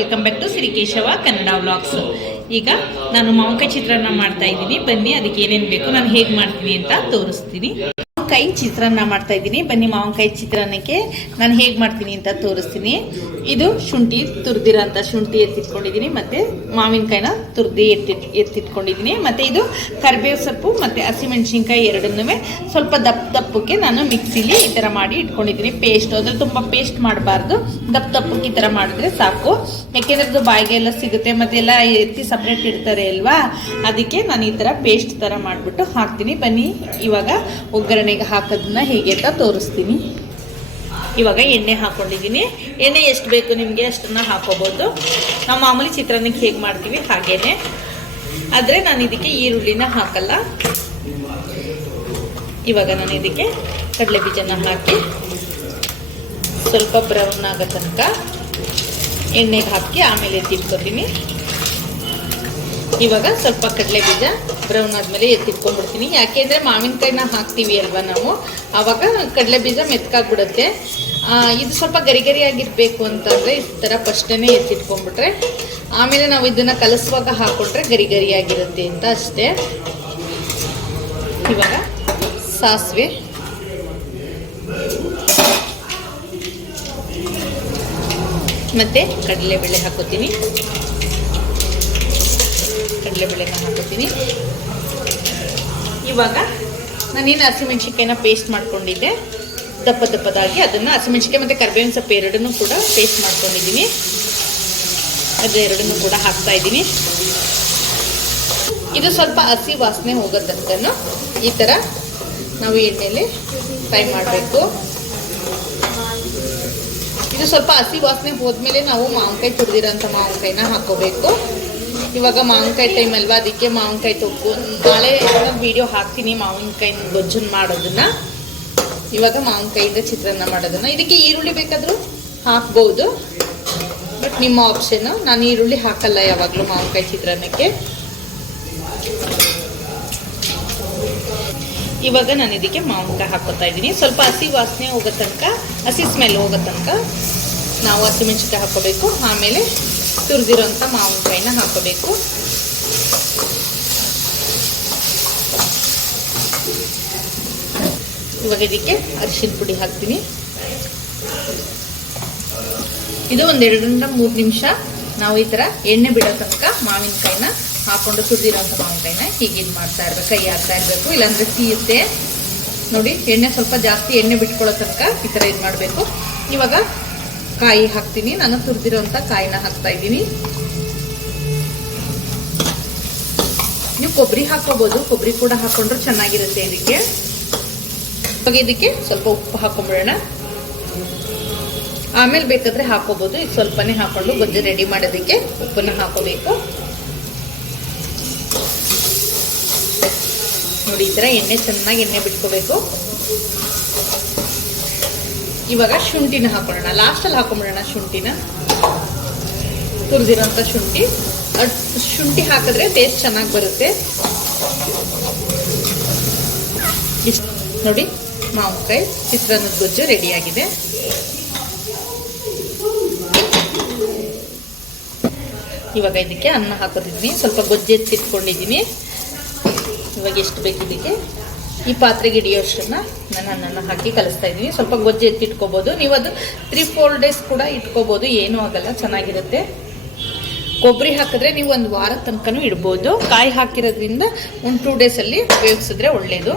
Welcome back to Sirikeshava Kannada vlogs ಈಗ ನಾನು ಮಾವಿನಕಾಯಿ ಚಿತ್ರಾನ್ನ ಮಾಡ್ತಾ ಇದ್ದೀನಿ. ಬನ್ನಿ, ಅದಕ್ಕೆ ಏನೇನು ಬೇಕು, ನಾನು ಹೇಗೆ ಮಾಡ್ತೀನಿ ಅಂತ ತೋರಿಸ್ತೀನಿ. ಮಾವಿನಕಾಯಿ ಚಿತ್ರಾನ್ನ ಮಾಡ್ತಾ ಇದ್ದೀನಿ. ಬನ್ನಿ ಮಾವಿನಕಾಯಿ ಚಿತ್ರಾನ್ನಕ್ಕೆ ನಾನು ಹೇಗೆ ಮಾಡ್ತೀನಿ ಅಂತ ತೋರಿಸ್ತೀನಿ. ಇದು ಶುಂಠಿ ತುರಿದಿರೋಂಥ ಶುಂಠಿ ಎತ್ತಿಟ್ಕೊಂಡಿದ್ದೀನಿ ಮತ್ತು ಮಾವಿನಕಾಯಿನ ತುರ್ದಿ ಎತ್ತಿಟ್ ಎತ್ತಿಟ್ಕೊಂಡಿದ್ದೀನಿ. ಮತ್ತು ಇದು ಕರಿಬೇವು ಸೊಪ್ಪು ಮತ್ತು ಹಸಿಮೆಣ್ಸಿನ್ಕಾಯಿ ಎರಡನ್ನೂ ಸ್ವಲ್ಪ ದಪ್ಪ ದಪ್ಪಕ್ಕೆ ನಾನು ಮಿಕ್ಸಿಲಿ ಈ ಥರ ಮಾಡಿ ಇಟ್ಕೊಂಡಿದ್ದೀನಿ. ಪೇಸ್ಟ್ ಅದ್ರಲ್ಲಿ ತುಂಬ ಪೇಸ್ಟ್ ಮಾಡಬಾರ್ದು. ದಪ್ಪ ದಪ್ಪಕ್ಕೆ ಈ ಥರ ಮಾಡಿದ್ರೆ ಸಾಕು. ಯಾಕೆಂದರೆ ಅದು ಬಾಯಿಗೆ ಎಲ್ಲ ಸಿಗುತ್ತೆ. ಮತ್ತು ಎಲ್ಲ ಎತ್ತಿ ಸಪ್ರೇಟ್ ಇಡ್ತಾರೆ ಅಲ್ವಾ? ಅದಕ್ಕೆ ನಾನು ಈ ಥರ ಪೇಸ್ಟ್ ಥರ ಮಾಡಿಬಿಟ್ಟು ಹಾಕ್ತೀನಿ. ಬನ್ನಿ, ಇವಾಗ ಒಗ್ಗರಣೆಗೆ ಹಾಕೋದನ್ನ ಹೇಗೆ ಅಂತ ತೋರಿಸ್ತೀನಿ. ಇವಾಗ ಎಣ್ಣೆ ಹಾಕ್ಕೊಂಡಿದ್ದೀನಿ ಎಣ್ಣೆ ಎಷ್ಟು ಬೇಕು ನಿಮಗೆ ಅಷ್ಟನ್ನು ಹಾಕೋಬೋದು. ನಾವು ಮಾಮೂಲಿ ಚಿತ್ರಾನ್ನಕ್ಕೆ ಹೇಗೆ ಮಾಡ್ತೀವಿ ಹಾಗೇನೆ. ಆದರೆ ನಾನು ಇದಕ್ಕೆ ಈರುಳ್ಳಿನ ಹಾಕಲ್ಲ. ಇವಾಗ ನಾನು ಇದಕ್ಕೆ ಕಡಲೆ ಬೀಜನ ಹಾಕಿ ಸ್ವಲ್ಪ ಬ್ರೌನ್ ಆಗೋ ತನಕ ಎಣ್ಣೆಗೆ ಹಾಕಿ ಆಮೇಲೆ ಎತ್ತಿಟ್ಕೊತೀನಿ ಇವಾಗ ಸ್ವಲ್ಪ ಕಡಲೆ ಬೀಜ ಬ್ರೌನ್ ಆದಮೇಲೆ ಎತ್ತಿಟ್ಕೊಂಡ್ಬಿಡ್ತೀನಿ. ಯಾಕೆಂದರೆ ಮಾವಿನಕಾಯಿನ ಹಾಕ್ತೀವಿ ಅಲ್ವಾ ನಾವು? ಆವಾಗ ಕಡಲೆ ಬೀಜ ಮೆತ್ಕಾಗ್ಬಿಡುತ್ತೆ. ಇದು ಸ್ವಲ್ಪ ಗರಿ ಗರಿ ಆಗಿರಬೇಕು ಅಂತಂದರೆ ಈ ಥರ ಫಸ್ಟೇ ಎತ್ತಿಟ್ಕೊಂಡ್ಬಿಟ್ರೆ ಆಮೇಲೆ ನಾವು ಇದನ್ನು ಕಲಸುವಾಗ ಹಾಕ್ಕೊಟ್ರೆ ಗರಿ ಗರಿ ಆಗಿರುತ್ತೆ ಅಂತ ಅಷ್ಟೇ. ಇವಾಗ ಸಾಸಿವೆ. ಮತ್ತು ಕಡಲೆಬೇಳೆ ಹಾಕೋತೀನಿ. ಕಡಲೆಬೇಳೆನ ಹಾಕೋತೀನಿ ಇವಾಗ ನಾನೇನು ಹಸಿಮೆಣ್ಸಿನ್ಕಾಯಿನ ಪೇಸ್ಟ್ ಮಾಡ್ಕೊಂಡಿದ್ದೆ. ದಪ್ಪ ದಪ್ಪದಾಗಿ ಅದನ್ನು ಹಸಿಮೆಣ್ಸಿಕಾಯಿ ಮತ್ತು ಕರ್ಬೇವಿನ ಸೊಪ್ಪು ಎರಡನ್ನೂ ಕೂಡ ಪೇಸ್ಟ್ ಮಾಡ್ಕೊಂಡಿದ್ದೀನಿ. ಅದು ಎರಡನ್ನೂ ಕೂಡ ಹಾಕ್ತಾ ಇದ್ದೀನಿ. ಇದು ಸ್ವಲ್ಪ ಹಸಿ ವಾಸನೆ ಹೋಗೋ ತನಕನೂ ಈ ಥರ ನಾವು ಎಣ್ಣೆಯಲ್ಲಿ ಫ್ರೈ ಮಾಡಬೇಕು. ಇದು ಸ್ವಲ್ಪ ಹಸಿ ವಾಸನೆ ಹೋದ್ಮೇಲೆ ನಾವು ಮಾವಿನಕಾಯಿ ತುರಿದಿರೋಂಥ ಮಾವಿನಕಾಯಿನ ಹಾಕೋಬೇಕು. ಇವಾಗ ಮಾವಿನಕಾಯಿ ಟೈಮ್ ಅಲ್ವಾ? ಅದಕ್ಕೆ ಮಾವಿನಕಾಯಿ ತೊಕ್ಕು. ನಾಳೆ ವಿಡಿಯೋ ಹಾಕ್ತೀನಿ ಮಾವಿನಕಾಯಿ ಗೊಜ್ಜನ್ ಮಾಡೋದನ್ನ. ಇವಾಗ ಮಾವಿನಕಾಯಿಂದ ಚಿತ್ರಾನ್ನ ಮಾಡೋದನ್ನ. ಇದಕ್ಕೆ ಈರುಳ್ಳಿ ಬೇಕಾದರೂ ಹಾಕ್ಬೋದು. ಬಟ್ ನಿಮ್ಮ ಆಪ್ಷನ್ ನಾನು ಈರುಳ್ಳಿ ಹಾಕಲ್ಲ ಯಾವಾಗಲೂ ಮಾವಿನಕಾಯಿ ಚಿತ್ರಾನ್ನಕ್ಕೆ. ಇವಾಗ ನಾನು ಇದಕ್ಕೆ ಮಾವಿನಕಾಯಿ ಹಾಕೋತಾ ಇದ್ದೀನಿ. ಸ್ವಲ್ಪ ಹಸಿ ವಾಸನೆ ಹೋಗೋ ತನಕ, ಹಸಿ ಸ್ಮೆಲ್ ಹೋಗೋ ತನಕ ನಾವು ಹಸಿಮೆಣ್ಸಿನ್ಕಾಯಿ ಹಾಕೋಬೇಕು. ಆಮೇಲೆ ತುರಿದಿರೋಂಥ ಮಾವಿನಕಾಯಿನ ಹಾಕೋಬೇಕು. ಇವಾಗ ಇದಕ್ಕೆ ಅರಿಶಿನ ಪುಡಿ ಹಾಕ್ತೀನಿ. ಇದು ಒಂದೆರಡರಿಂದ ಮೂರು ನಿಮಿಷ ನಾವು ಈ ಥರ ಎಣ್ಣೆ ಬಿಡೋ ತನಕ ಮಾವಿನಕಾಯಿನ ಹಾಕೊಂಡು ತುರಿದಿರೋಂಥ ಮಾವಿನಕಾಯಿನ ಹೀಗೆ ಇದು ಮಾಡ್ತಾ ಇರಬೇಕು, ಕೈ ಹಾಕ್ತಾ ಇರಬೇಕು. ಇಲ್ಲಾಂದರೆ ಸೀಯುತ್ತೆ. ನೋಡಿ, ಎಣ್ಣೆ ಸ್ವಲ್ಪ ಜಾಸ್ತಿ ಎಣ್ಣೆ ಬಿಟ್ಕೊಳ್ಳೋ ತನಕ ಈ ಥರ ಇದು ಮಾಡಬೇಕು. ಇವಾಗ ಕಾಯಿ ಹಾಕ್ತೀನಿ. ನಾನು ತುರಿದಿರೋಂಥ ಕಾಯಿನ ಹಾಕ್ತಾ ಇದ್ದೀನಿ. ನೀವು ಕೊಬ್ಬರಿ ಹಾಕೋಬೋದು ಕೊಬ್ಬರಿ ಕೂಡ ಹಾಕೊಂಡ್ರೆ ಚೆನ್ನಾಗಿರುತ್ತೆ ಇದಕ್ಕೆ. ಇದಕ್ಕೆ ಸ್ವಲ್ಪ ಉಪ್ಪು ಹಾಕೊಂಡ್ಬಿಡೋಣ ಆಮೇಲೆ ಬೇಕಾದ್ರೆ ಹಾಕೋಬಹುದು ಈಗ ಸ್ವಲ್ಪನೇ ಹಾಕೊಂಡು ಗೊಜ್ಜು ರೆಡಿ ಮಾಡೋದಕ್ಕೆ ಉಪ್ಪನ್ನ ಹಾಕೋಬೇಕು ನೋಡಿ, ಈ ಥರ ಎಣ್ಣೆ ಚೆನ್ನಾಗಿ ಎಣ್ಣೆ ಬಿಟ್ಕೋಬೇಕು. ಇವಾಗ ಶುಂಠಿನ ಹಾಕೊಳ್ಳೋಣ. ಲಾಸ್ಟಲ್ಲಿ ಹಾಕೊಂಬಿಡೋಣ ಶುಂಠಿನ. ತುರಿದಿರೋಂಥ ಶುಂಠಿ. ಶುಂಠಿ ಹಾಕಿದ್ರೆ ಟೇಸ್ಟ್ ಚೆನ್ನಾಗಿ ಬರುತ್ತೆ. ಇಷ್ಟು ನೋಡಿ, ಮಾವಿನಕಾಯಿ, ಚಿತ್ರಾನ್ನದ ಗೊಜ್ಜು ರೆಡಿಯಾಗಿದೆ. ಇವಾಗ ಇದಕ್ಕೆ ಅನ್ನ ಹಾಕೋತಿದ್ದೀನಿ ಸ್ವಲ್ಪ ಗೊಜ್ಜೆ ಎತ್ತಿಟ್ಕೊಂಡಿದ್ದೀನಿ ಇವಾಗ ಎಷ್ಟು ಬೇಕು ಇದಕ್ಕೆ? ಈ ಪಾತ್ರೆಗೆ ಹಿಡಿಯೋಷ್ಟನ್ನ ನಾನು ಅನ್ನನ ಹಾಕಿ ಕಲಿಸ್ತಾ ಇದ್ದೀನಿ. ಸ್ವಲ್ಪ ಗೊಜ್ಜು ಎತ್ತಿಟ್ಕೋಬೋದು ನೀವು ಅದು ತ್ರೀ ಫೋರ್ ಡೇಸ್ ಕೂಡ ಇಟ್ಕೋಬೋದು. ಏನೂ ಆಗಲ್ಲ. ಚೆನ್ನಾಗಿರುತ್ತೆ. ಕೊಬ್ಬರಿ ಹಾಕಿದ್ರೆ ನೀವು ಒಂದು ವಾರ ತನಕನೂ ಇಡ್ಬೋದು. ಕಾಯಿ ಹಾಕಿರೋದ್ರಿಂದ ಒಂದು ಟೂ ಡೇಸಲ್ಲಿ ಉಪಯೋಗಿಸಿದ್ರೆ ಒಳ್ಳೆಯದು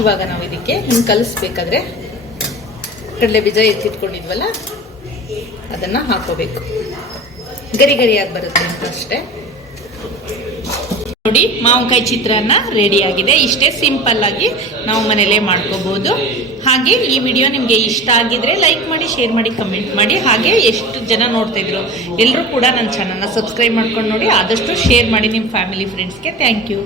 ಇವಾಗ ನಾವು ಇದಕ್ಕೆ ಹಿಂಗೆ ಕಲಿಸ್ಬೇಕಾದ್ರೆ ಕಡಲೆ ಬೀಜ ಎತ್ತಿಟ್ಕೊಂಡಿದ್ವಲ್ಲ ಅದನ್ನು ಹಾಕೋಬೇಕು. ಗರಿ ಗರಿಯಾಗಿ ಬರುತ್ತೆ ಅಂತ ಅಷ್ಟೇ. ನೋಡಿ, ಮಾವಿನಕಾಯಿ ಚಿತ್ರಾನ್ನ ರೆಡಿ ಆಗಿದೆ. ಇಷ್ಟೇ ಸಿಂಪಲ್ ಆಗಿ ನಾವು ಮನೆಯಲ್ಲೇ ಮಾಡ್ಕೋಬಹುದು ಹಾಗೆ ಈ ವಿಡಿಯೋ ನಿಮಗೆ ಇಷ್ಟ ಆಗಿದ್ರೆ ಲೈಕ್ ಮಾಡಿ ಶೇರ್ ಮಾಡಿ ಕಮೆಂಟ್ ಮಾಡಿ. ಹಾಗೆ ಎಷ್ಟು ಜನ ನೋಡ್ತಾ ಇದ್ರು ಎಲ್ಲರೂ ಕೂಡ ನನ್ನ ಚಾನಲ್ನ ಸಬ್ಸ್ಕ್ರೈಬ್ ಮಾಡ್ಕೊಂಡು ನೋಡಿ. ಆದಷ್ಟು ಶೇರ್ ಮಾಡಿ ನಿಮ್ಮ ಫ್ಯಾಮಿಲಿ ಫ್ರೆಂಡ್ಸ್ಗೆ ಥ್ಯಾಂಕ್ ಯು